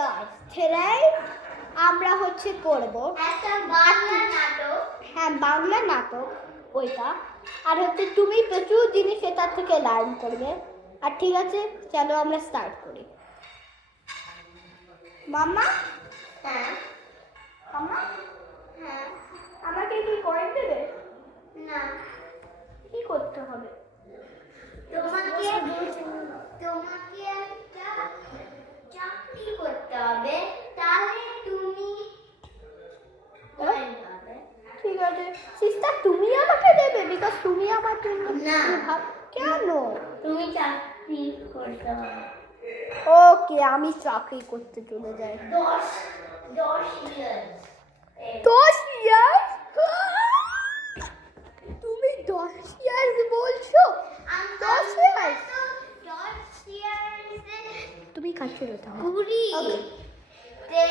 Guys today আমরা করব একটা বাংলা নাটক। হ্যাঁ বাংলা নাটক ওইটা আর তুমি প্রচুর জিনিস এটা থেকে লার্ন করবে আর ঠিক আছে চলো আমরা স্টার্ট করি মাম্মা হ্যাঁ মাম্মা হ্যাঁ আমাকে কি করে দেবে না কি করতে হবে তোমাকে একটা চাকরি করতে হবে তাহলে তুমি পাবে। ঠিক আছে সিস্টার তুমি আমাকে দেবে বিকজ তুমি আমার জন্য না। ভাব কেন তুমি চাকরি করতে হবে ওকে আমি চাকরি করতে চলে যাই 10 years 10 ইয়ার্স তুমি 10 ইয়ার্স বলছো 10 ইয়ার্স 10 years তুমি কনফিউজ হতো কুড়ি তে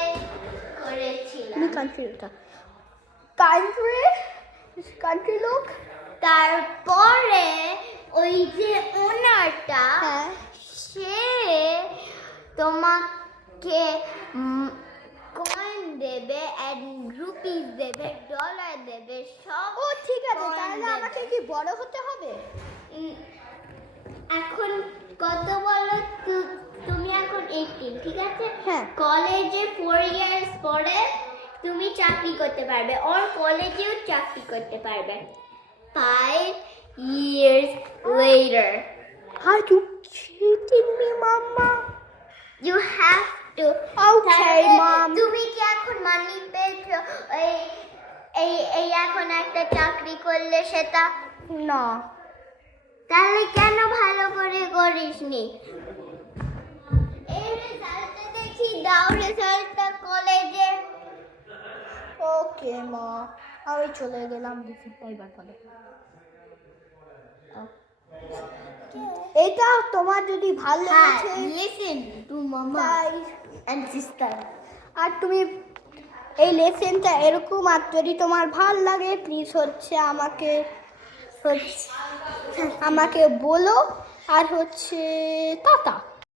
করেছিলাম তুমি কনফিউজ হতো কান্ট্রি লোক তারপরে ওই যে ওনারটা হ্যাঁ সে তোমাকে কয়েন দেবে রুপিস দেবে ডলার দেবে সব ও ঠিক আছে coin তাহলে দেবে। আমাকে কি বড় হতে হবে এখন কত বলো তুমি এখন 18 ঠিক আছে হ্যাঁ। কলেজে 4 ইয়ার্স পরে তুমি চাকরি করতে পারবে আর কলেজেও চাকরি করতে পারবে 5 years later Are you cheating me, Mama? you have to Okay, তাহলে Mom. তুমি কি এখন মানি পেয়েছো এই এখন একটা চাকরি করলে সেটা না তাহলে কেন ভালো করে করিসনি এই রেজাল্টটা দেখি দাও রেজাল্টটা কলেজে ওকে মা আমি চলে গেলাম এবার বলো এটা তোমার যদি ভালো লেগেছে লিসেন টু মামা তাই এন্ড সিস্টার আর তুমি এই লেসেনটা এরকম আর যদি তোমার ভাল লাগে প্লিজ আমাকে বলো আর টাটা